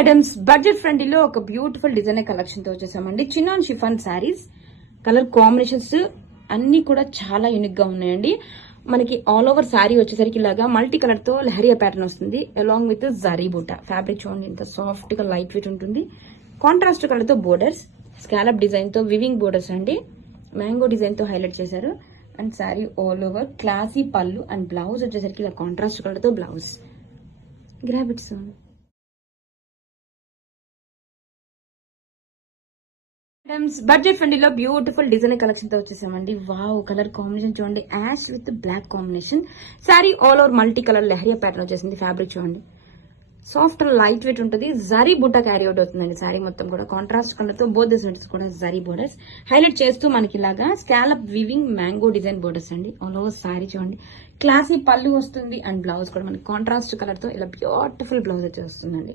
Madams budget ఫ్రెండ్లీలో ఒక beautiful designer collection తో వచ్చేసామండి. Chinon chiffon saris colour combinations అన్ని కూడా చాలా యూనిక్ గా ఉన్నాయండి. మనకి ఆల్ ఓవర్ శారీ వచ్చేసరికి ఇలాగా మల్టీ కలర్ తో లహరియా ప్యాటర్న్ వస్తుంది, along with zari buta. Fabric చూడండి ఎంత సాఫ్ట్ గా లైట్ వెయిట్ ఉంటుంది. కాంట్రాస్ట్ కలర్ తో బోర్డర్స్, స్కాలప్ డిజైన్ తో వివింగ్ బోర్డర్స్ అండి. మ్యాంగో డిజైన్ తో హైలైట్ చేశారు. And saree all over classy pallu and blouse వచ్చేసరికి ఇలా కాంట్రాస్ట్ కలర్ తో blouse. Grab it soon. Budget ఫ్రెండ్లీలో బ్యూటిఫుల్ డిజైన్ కలెక్షన్ తో వచ్చేసామండి. వావ్, కలర్ కాంబినేషన్ చూడండి, ash with black combination. Saree all over multi colour leheriya pattern వచ్చేసింది. ఫ్యాబ్రిక్ చూడండి సాఫ్ట్ లైట్ వెయిట్ ఉంటుంది. జరీ బుట్టా క్యారీ అవుట్ అవుతుందండి. శారీ మొత్తం కూడా కాంట్రాస్ట్ కలర్ తో బోత్ సైడ్స్ కూడా జరీ బోర్డర్స్ హైలైట్ చేస్తూ మనకి ఇలాగా scallop weaving mango design borders అండి. ఆల్ ఓవర్ శారీ చూడండి క్లాసీ పళ్ళు వస్తుంది. అండ్ బ్లౌజ్ కూడా మనకి కాంట్రాస్ట్ కలర్ తో ఇలా బ్యూటిఫుల్ బ్లౌజ్ వచ్చి వస్తుందండి.